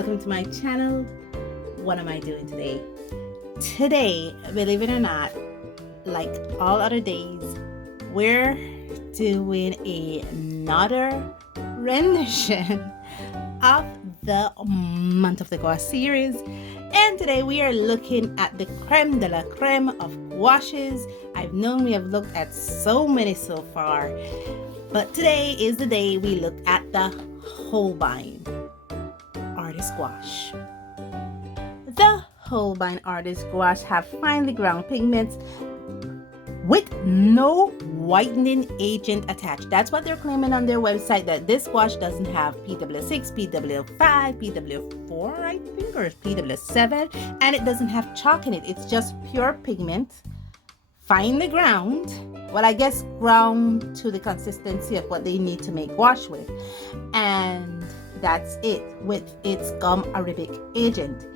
welcome to my channel. What am I doing today? Today, believe it or not, like all other days, we're doing another rendition of the Month of the Gouache series, and today we are looking at the creme de la creme of gouaches. I've known we have looked at so many so far, but today is the day we look at the Holbein Artist Goauche. The Holbein Artist Goauche have finely ground pigments with no whitening agent attached. That's what they're claiming on their website, that this gouache doesn't have PW6, PW5, PW4, I think, or PW7, and it doesn't have chalk in it. It's just pure pigment, finely ground. Well, I guess ground to the consistency of what they need to make gouache with. And that's it, with its gum arabic agent.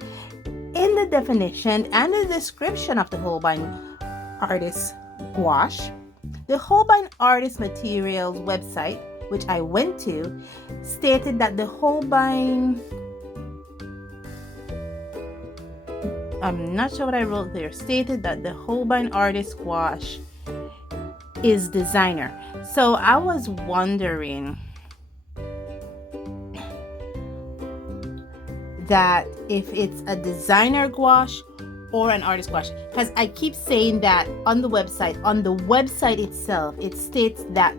In the definition and the description of the Holbein Artist Goauche, the Holbein Artist Materials website, which I went to, stated that the Holbein, I'm not sure what I wrote there, stated that the Holbein Artist Goauche is designer. So I was wondering that if it's a designer gouache or an artist gouache, because I keep saying that on the website itself, it states that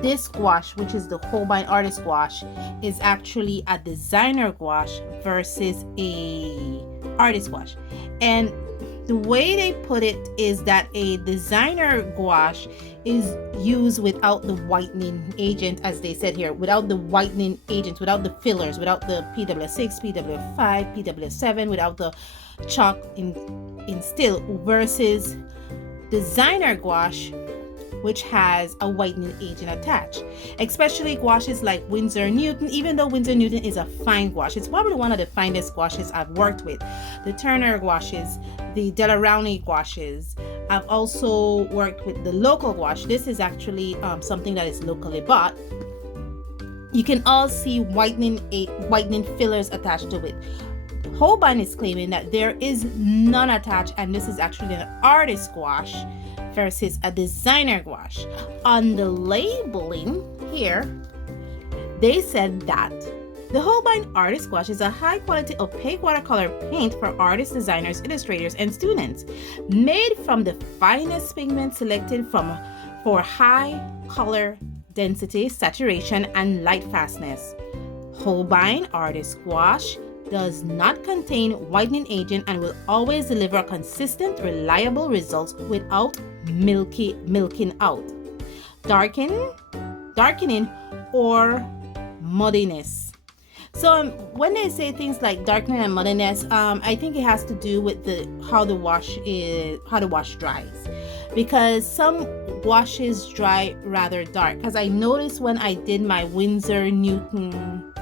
this gouache, which is the Holbein Artist Goauche, is actually a designer gouache versus a artist gouache. And the way they put it is that a designer gouache is used without the whitening agent, as they said here, without the whitening agent, without the fillers, without the PW6, PW5, PW7, without the chalk in still, versus designer gouache, which has a whitening agent attached. Especially gouaches like Winsor Newton. Even though Winsor Newton is a fine gouache, it's probably one of the finest gouaches I've worked with. The Turner gouaches, the Delarowney gouaches. I've also worked with the local gouache. This is actually something that is locally bought. You can all see whitening fillers attached to it. Holbein is claiming that there is none attached, and this is actually an artist gouache versus a designer gouache. On the labeling here, they said that the Holbein Artist Goauche is a high-quality opaque watercolor paint for artists, designers, illustrators, and students, made from the finest pigment selected for high color density, saturation, and light fastness. Holbein Artist Goauche does not contain whitening agent and will always deliver consistent, reliable results without milking out, darkening, or muddiness. So when they say things like darkening and muddiness, I think it has to do with how the wash dries, because some washes dry rather dark. Because I noticed when I did my Winsor Newton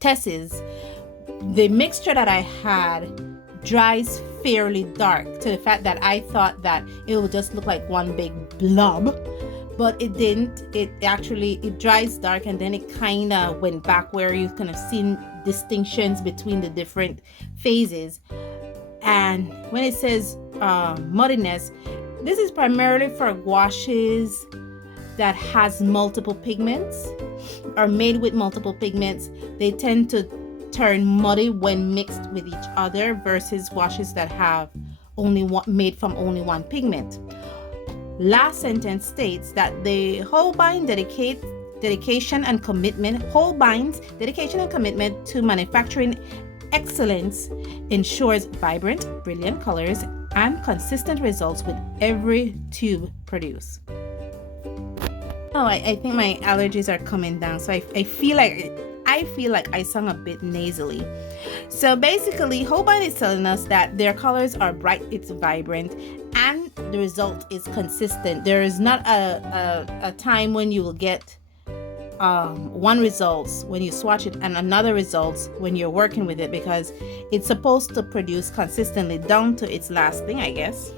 tests, the mixture that I had dries fairly dark, to the fact that I thought that it would just look like one big blob, but it didn't. It dries dark, and then it kind of went back where you kind of seen distinctions between the different phases. And when it says muddiness, this is primarily for gouaches that has multiple pigments, or made with multiple pigments. They tend to turn muddy when mixed with each other, versus washes that have only one, made from only one pigment. Last sentence states that the Holbein's dedication and commitment to manufacturing excellence ensures vibrant, brilliant colors and consistent results with every tube produced. Oh, I think my allergies are coming down, so I feel like I sound a bit nasally. So basically, Holbein is telling us that their colors are bright, it's vibrant, and the result is consistent. There is not a time when you will get one results when you swatch it and another results when you're working with it, because it's supposed to produce consistently down to its last thing, I guess.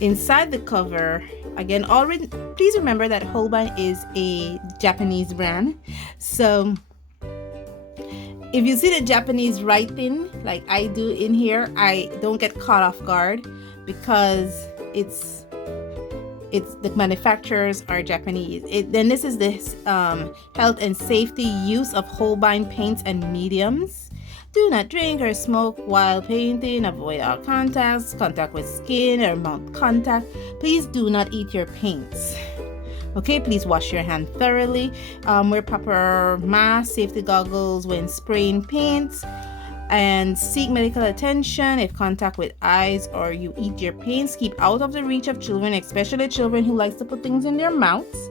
Inside the cover, Again, already please remember that Holbein is a Japanese brand, so If you see the Japanese writing like I do in here, I don't get caught off guard because it's the manufacturers are Japanese. Then this is the health and safety use of Holbein paints and mediums. Do not drink or smoke while painting. Avoid all contacts, contact with skin or mouth contact. Please do not eat your paints. Okay, please wash your hand thoroughly. Wear proper mask, safety goggles when spraying paints, and seek medical attention if contact with eyes or you eat your paints. Keep out of the reach of children, especially children who likes to put things in their mouths.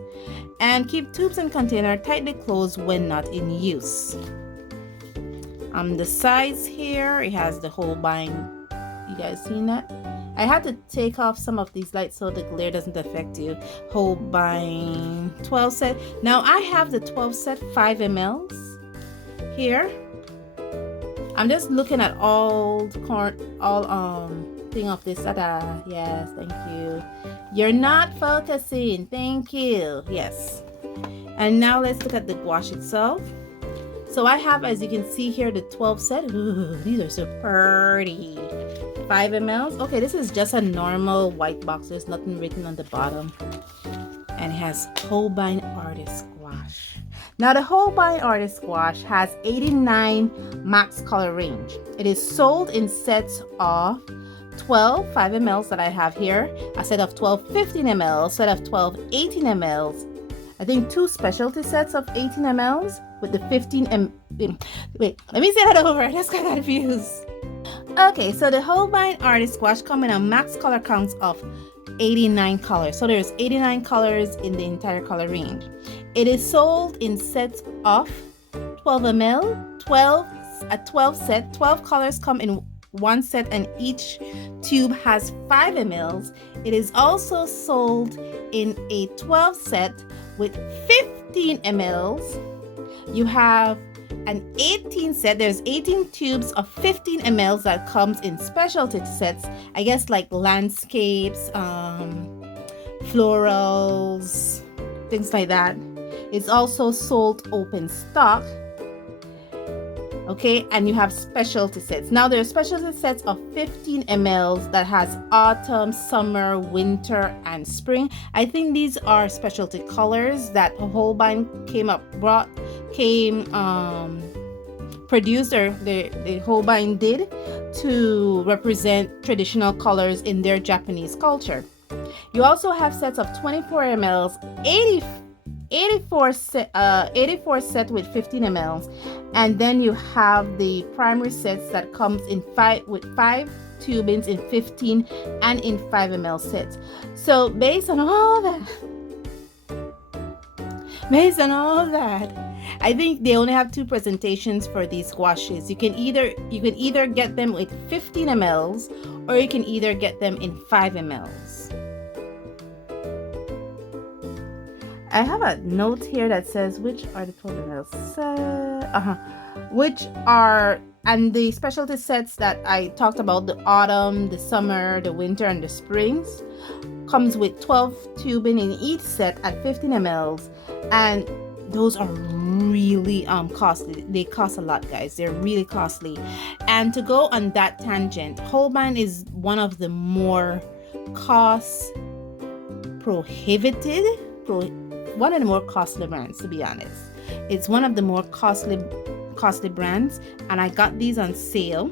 And keep tubes and container tightly closed when not in use. The sides here, it has the Holbein. You guys seen that? I had to take off some of these lights so the glare doesn't affect you. Holbein 12 set. Now I have the 12 set 5 mLs here. I'm just looking at all thing of this. Yes, thank you. You're not focusing. Thank you. Yes. And now let's look at the gouache itself. So I have, as you can see here, the 12 set. Ooh, these are so pretty. 5 mLs. Okay, this is just a normal white box. There's nothing written on the bottom. And it has Holbein Artist Goauche. Now the Holbein Artist Goauche has 89 max color range. It is sold in sets of 12 5 mLs that I have here, a set of 12 15 mLs, set of 12 18 mLs. I think 2 specialty sets of 18 mLs with the 15 Wait, let me say that over. I just got confused. Okay, so the Holbein Artist Goauche come in a max color counts of 89 colors. So there's 89 colors in the entire color range. It is sold in sets of 12 ml, a 12 set. 12 colors come in one set and each tube has 5 mLs. It is also sold in a 12 set with 15 mLs. You have an 18 set. There's 18 tubes of 15 mLs that comes in specialty sets. I guess like landscapes, florals, things like that. It's also sold open stock. Okay, and you have specialty sets. Now there are specialty sets of 15 mLs that has autumn, summer, winter, and spring. I think these are specialty colors that Holbein produced, or the Holbein did to represent traditional colors in their Japanese culture. You also have sets of 24 mLs, 84 set with 15 mLs, and then you have the primary sets that comes in 5 tubings in 15 and in 5 ml sets. So based on all that, I think they only have 2 presentations for these gouaches. You can either get them with 15 mLs or you can either get them in 5 mLs. I have a note here that says which are the 12 mLs. Which are, and the specialty sets that I talked about, the autumn, the summer, the winter, and the springs, comes with 12 tubing in each set at 15 mLs, and those are really costly. They cost a lot, guys. They're really costly. And to go on that tangent, Holbein is one of the more one of the more costly brands, to be honest. It's one of the more costly brands, and I got these on sale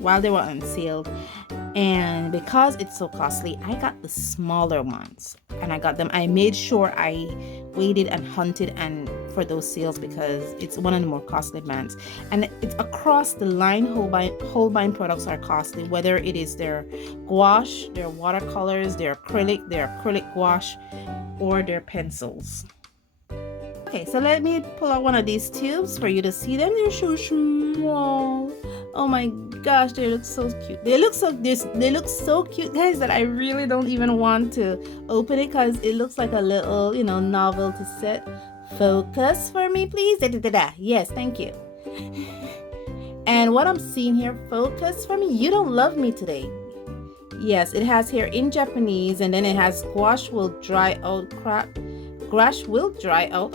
while they were on sale, and because it's so costly, I got the smaller ones, and I made sure I waited and hunted and for those sales because it's one of the more costly brands, and it's across the line. Holbein products are costly, whether it is their gouache, their watercolors, their acrylic gouache, or their pencils. Okay, so let me pull out one of these tubes for you to see them. They're so small. Oh my gosh, they look so cute. They look so cute, guys, that I really don't even want to open it because it looks like a little, novelty set. Focus for me, please. Yes, thank you. And what I'm seeing here, focus for me. You don't love me today. Yes, it has here in Japanese, and then it has gouache will dry out Gouache will dry out.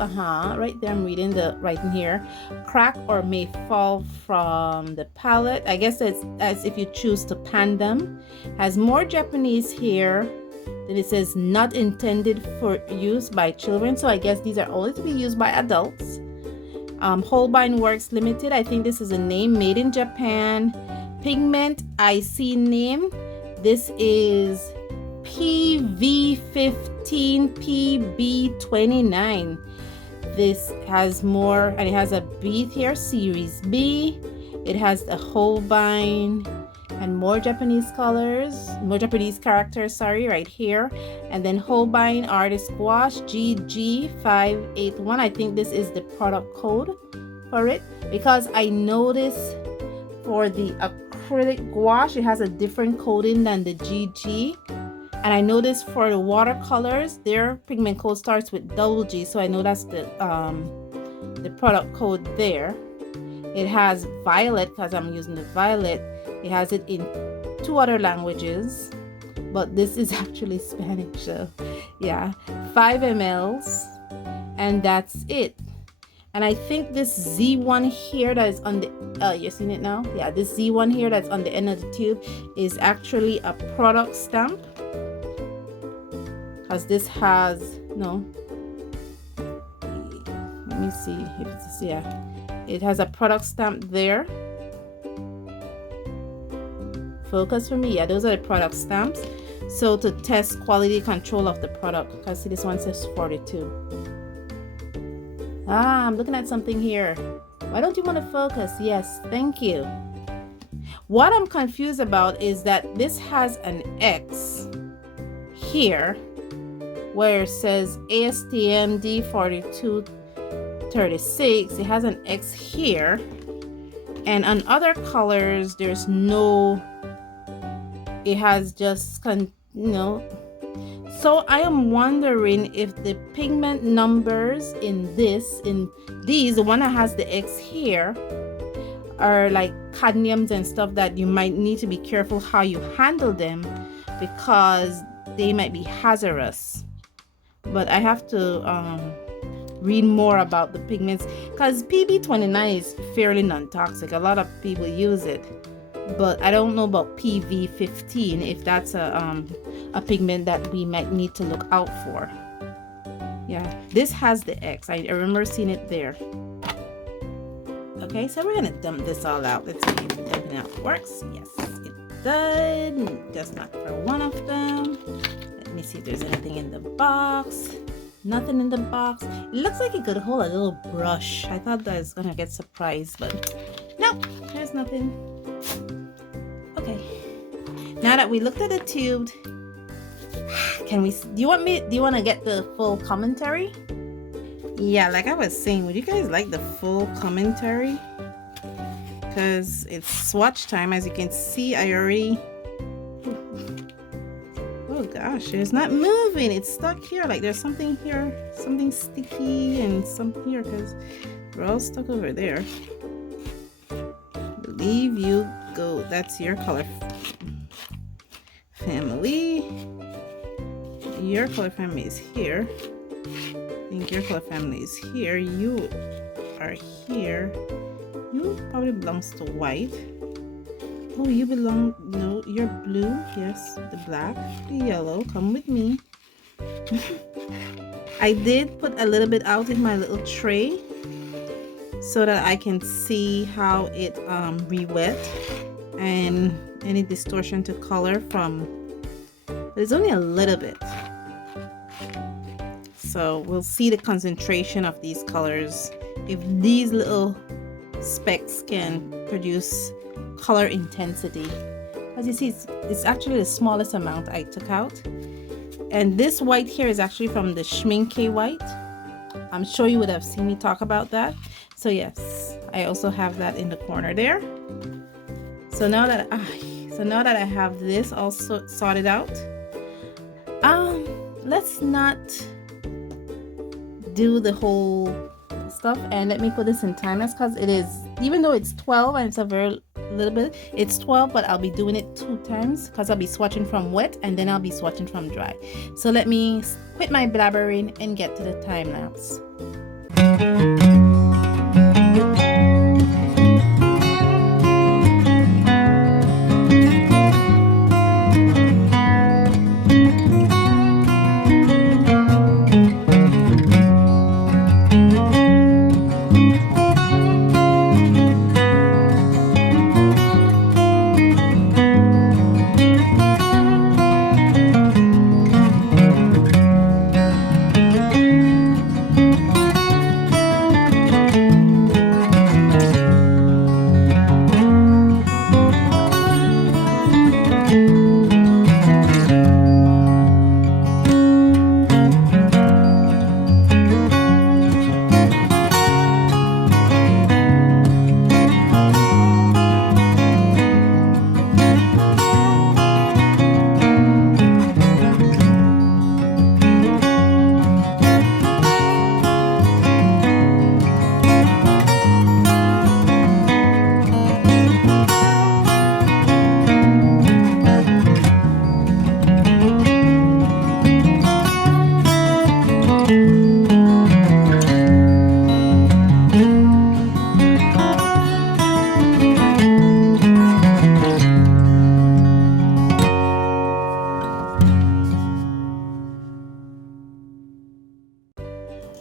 Right there, I'm reading the writing here. Crack or may fall from the palette. I guess it's as if you choose to pan them. Has more Japanese here. Then it says not intended for use by children. So I guess these are only to be used by adults. Holbein Works Limited. I think this is a name, made in Japan. Pigment IC name. This is PV15 PB29. This has more, and it has a B here, series B. It has the Holbein and more Japanese colors, more Japanese characters, sorry, right here. And then Holbein Artist Goauche GG581. I think this is the product code for it, because I noticed for the acrylic gouache, it has a different coding than the GG. And I noticed for the watercolors, their pigment code starts with double G, so I know that's the product code there. It has violet, because I'm using the violet. It has it in 2 other languages, but this is actually Spanish, so yeah. 5 mLs, and that's it. And I think this Z1 here that is on the, you're seeing it now? Yeah, this Z1 here that's on the end of the tube is actually a product stamp. Because this has, no. Let me see if it's, yeah. It has a product stamp there. Focus for me. Yeah, those are the product stamps. So to test quality control of the product, because see this one says 42. I'm looking at something here. Why don't you want to focus? Yes, thank you. What I'm confused about is that this has an X here where it says ASTM D4236. It has an X here, and on other colors there's no, it has just so I am wondering if the pigment numbers in these, the one that has the X here, are like cadmiums and stuff that you might need to be careful how you handle them, because they might be hazardous. But I have to read more about the pigments, because PB29 is fairly non-toxic. A lot of people use it, but I don't know about PV15, if that's a pigment that we might need to look out for. Yeah, this has the X. I remember seeing it there. Okay, so we're gonna dump this all out. Let's see if dumping out works. Yes, it did. Just not for one of them. Let me see if there's anything in the box. Nothing in the box. It looks like it could hold a little brush. I thought that I was gonna get surprised, but no, there's nothing. Okay, now that we looked at the tube, can we, do you want to get the full commentary? Yeah, like I was saying, would you guys like the full commentary? Because it's swatch time. As you can see, I already, oh gosh, it's not moving. It's stuck here. Like there's something here, something sticky, and something here, because we're all stuck over there. Believe you go. That's your color family. Your color family is here. I think your color family is here. You are here. You probably belongs to white. Oh, you belong, no, you're blue. Yes, the black, the yellow. Come with me. I did put a little bit out in my little tray so that I can see how it re-wet and any distortion to color from, but it's only a little bit. So we'll see the concentration of these colors, if these little specks can produce color intensity. As you see, it's actually the smallest amount I took out. And this white here is actually from the Schminke white. I'm sure you would have seen me talk about that. So yes, I also have that in the corner there. So now that I have this also sorted out, let's not do the whole stuff, and let me put this in timeless, because it is, even though it's 12 and it's a very little bit. It's 12, but I'll be doing it 2 times because I'll be swatching from wet and then I'll be swatching from dry. So let me quit my blabbering and get to the time lapse.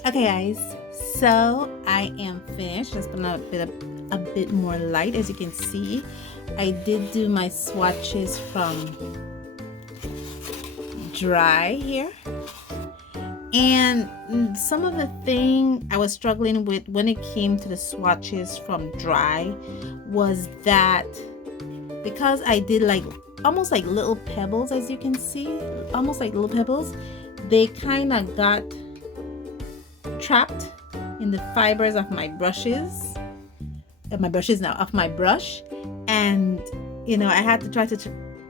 Okay guys, so I am finished. Just gonna a bit more light. As you can see, I did do my swatches from dry here, and some of the thing I was struggling with when it came to the swatches from dry was that because I did like almost like little pebbles, as you can see, almost like little pebbles, they kind of got trapped in the fibers of my brushes, of my brush, and you know, I had to try to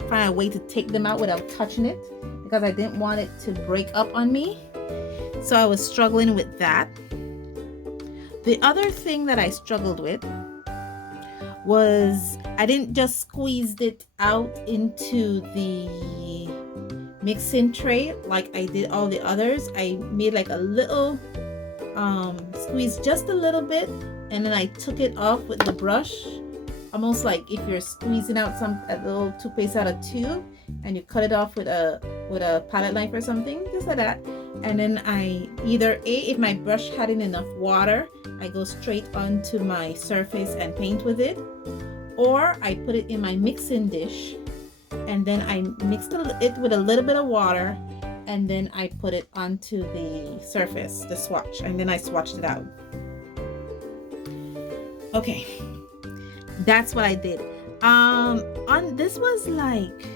find a way to take them out without touching it because I didn't want it to break up on me. So I was struggling with that. The other thing that I struggled with was I didn't just squeeze it out into the mixing tray like I did all the others. I made like a little squeeze, just a little bit, and then I took it off with the brush, almost like if you're squeezing out a little toothpaste out of tube and you cut it off with a palette knife or something, just like that. And then I either if my brush hadn't enough water, I go straight onto my surface and paint with it, or I put it in my mixing dish and then I mixed it with a little bit of water, and then I put it onto the surface, the swatch, and then I swatched it out. Okay, that's what I did. This was like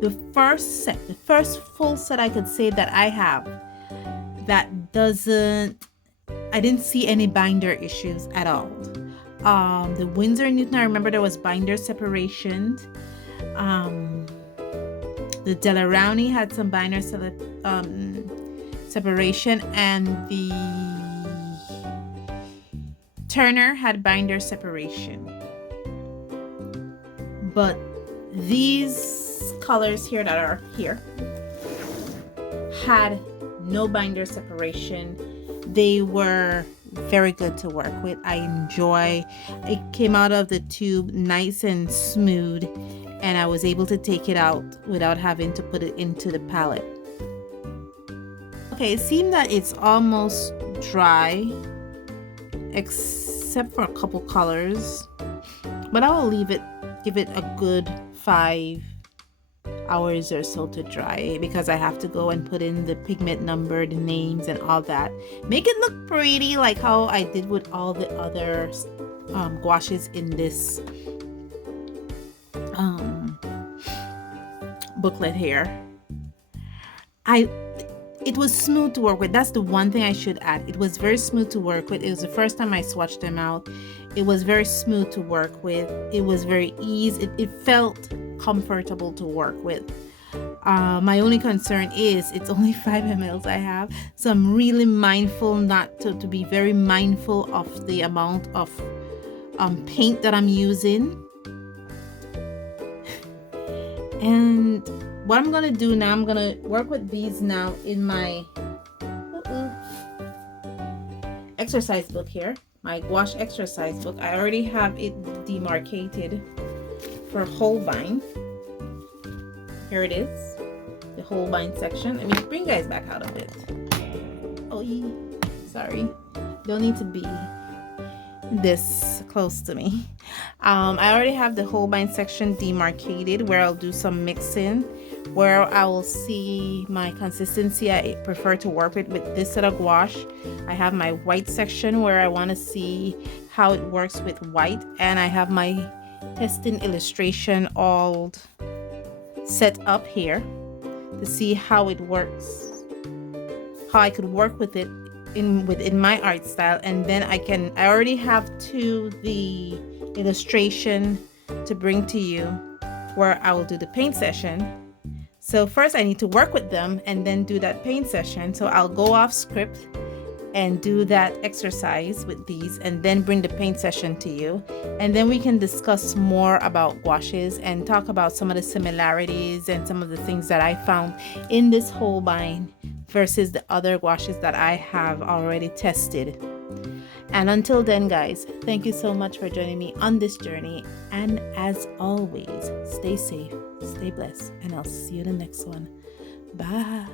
the first full set I could say that I have that I didn't see any binder issues at all. The Winsor & Newton, I remember there was binder separation. The Delarowney had some binder separation, and the Turner had binder separation. But these colors here that are here had no binder separation. They were very good to work with. It came out of the tube nice and smooth, and I was able to take it out without having to put it into the palette. Okay, it seemed that it's almost dry except for a couple colors, but I will give it a good 5 hours or so to dry because I have to go and put in the pigment number, the names, and all that. Make it look pretty like how I did with all the other gouaches in this booklet here. It was smooth to work with. That's the one thing I should add. It was very smooth to work with. It was the first time I swatched them out. It was very smooth to work with. It was very easy. It felt comfortable to work with. My only concern is it's only 5 ml I have, so I'm really mindful not to be very mindful of the amount of paint that I'm using. And what I'm gonna do now, I'm gonna work with these now in my exercise book here, my gouache exercise book. I already have it demarcated for Holbein. Here it is, the Holbein section. Let me bring you guys back out of it. Oh, sorry, don't need to be this close to me. I already have the Holbein section demarcated where I'll do some mixing, where I will see my consistency I prefer to work with this set of gouache. I have my white section where I want to see how it works with white, and I have my testing illustration all set up here to see how it works, how I could work with it within my art style. And then I already have the illustration to bring to you where I will do the paint session. So first I need to work with them and then do that paint session. So I'll go off script and do that exercise with these and then bring the paint session to you, and then we can discuss more about gouaches and talk about some of the similarities and some of the things that I found in this Holbein versus the other gouaches that I have already tested. And until then, guys, thank you so much for joining me on this journey, and as always, stay safe, stay blessed, and I'll see you in the next one. Bye.